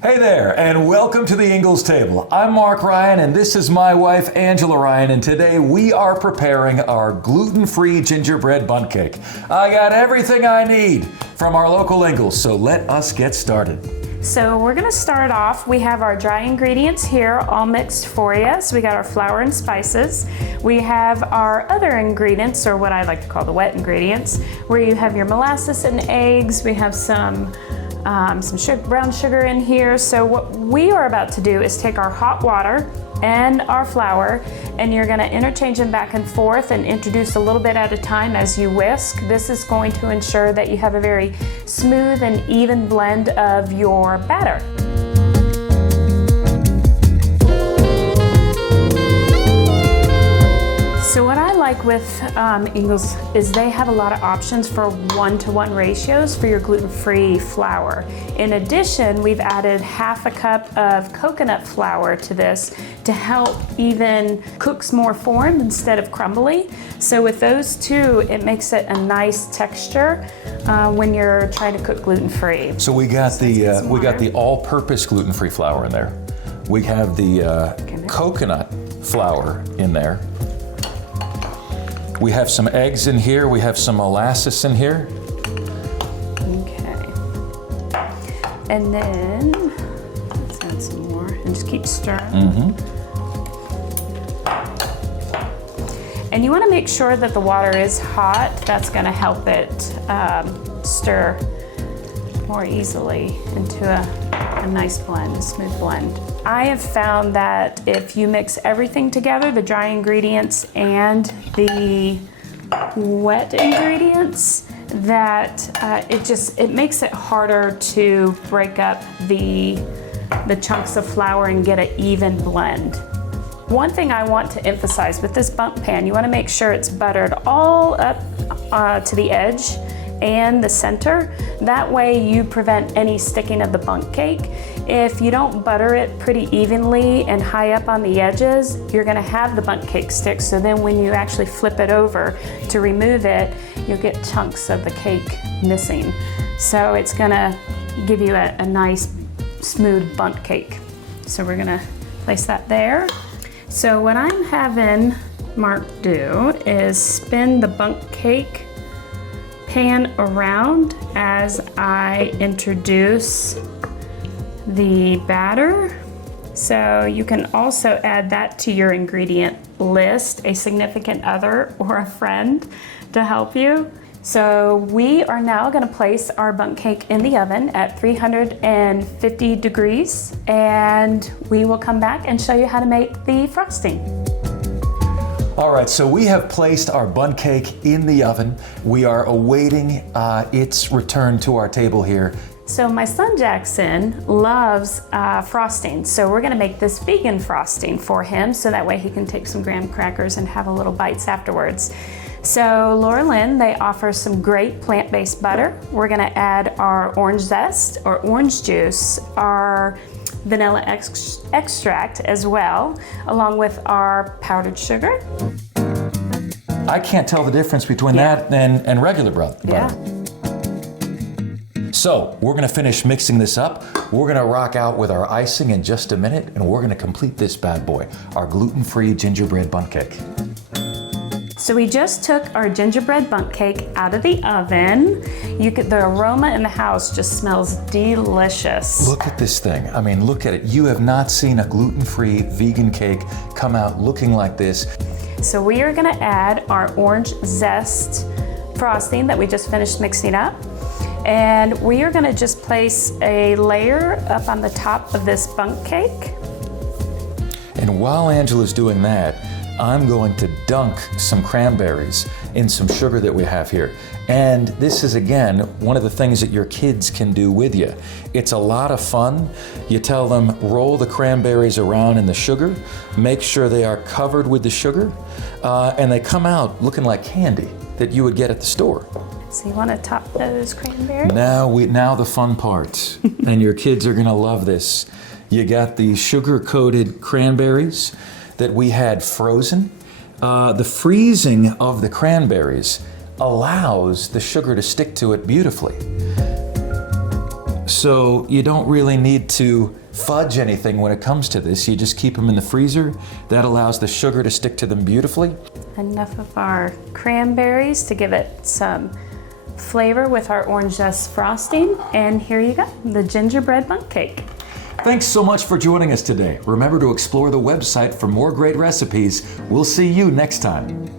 Hey there, and welcome to the Ingles table. I'm Marc Ryan, and this is my wife, Angela Ryan, and today we are preparing our gluten-free gingerbread bundt cake. I got everything I need from our local Ingles, so let us get started. So we're gonna start off, we have our dry ingredients here all mixed for you. So we got our flour and spices. We have our other ingredients, or what I like to call the wet ingredients, where you have your molasses and eggs. We have some brown sugar in here. So what we are about to do is take our hot water and our flour, and you're gonna interchange them back and forth and introduce a little bit at a time as you whisk. This is going to ensure that you have a very smooth and even blend of your batter. So what I like with Ingles is they have a lot of options for 1-to-1 ratios for your gluten-free flour. In addition, we've added half a cup of coconut flour to this to help even cooks more formed instead of crumbly. So with those two, it makes it a nice texture when you're trying to cook gluten-free. So we got the all-purpose gluten-free flour in there. We have the coconut flour in there. We have some eggs in here. We have some molasses in here. Okay. And then, let's add some more and just keep stirring. And you want to make sure that the water is hot. That's going to help it stir more easily into a nice blend, a smooth blend. I have found that if you mix everything together, the dry ingredients and the wet ingredients, that it makes it harder to break up the chunks of flour and get an even blend. One thing I want to emphasize with this bundt pan, you want to make sure it's buttered all up to the edge and the center. That way you prevent any sticking of the bundt cake. If you don't butter it pretty evenly and high up on the edges, you're gonna have the bundt cake stick. So then when you actually flip it over to remove it, you'll get chunks of the cake missing. So it's gonna give you a nice smooth bundt cake. So we're gonna place that there. So what I'm having Marc do is spin the bundt cake pan around as I introduce the batter. So you can also add that to your ingredient list, a significant other or a friend to help you. So we are now going to place our bundt cake in the oven at 350 degrees, and we will come back and show you how to make the frosting. All right, so we have placed our bundt cake in the oven. We are awaiting its return to our table here. So my son Jackson loves frosting, so we're gonna make this vegan frosting for him so that way he can take some graham crackers and have a little bites afterwards. So Laura Lynn, they offer some great plant-based butter. We're gonna add our orange zest or orange juice, our vanilla extract as well, along with our powdered sugar. I can't tell the difference between that and regular butter. Yeah. So we're gonna finish mixing this up. We're gonna rock out with our icing in just a minute, and we're gonna complete this bad boy, our gluten-free gingerbread bundt cake. So we just took our gingerbread bundt cake out of the oven. The aroma in the house just smells delicious. Look at this thing. I mean, look at it. You have not seen a gluten-free vegan cake come out looking like this. So we are gonna add our orange zest frosting that we just finished mixing up. And we are gonna just place a layer up on the top of this bundt cake. And while Angela's doing that, I'm going to dunk some cranberries in some sugar that we have here. And this is, again, one of the things that your kids can do with you. It's a lot of fun. You tell them, roll the cranberries around in the sugar, make sure they are covered with the sugar, and they come out looking like candy that you would get at the store. So you want to top those cranberries? Now the fun part, and your kids are gonna love this. You got the sugar-coated cranberries that we had frozen. The freezing of the cranberries allows the sugar to stick to it beautifully. So you don't really need to fudge anything when it comes to this. You just keep them in the freezer. That allows the sugar to stick to them beautifully. Enough of our cranberries to give it some flavor with our orange zest frosting. And here you go, the gingerbread bundt cake. Thanks so much for joining us today. Remember to explore the website for more great recipes. We'll see you next time.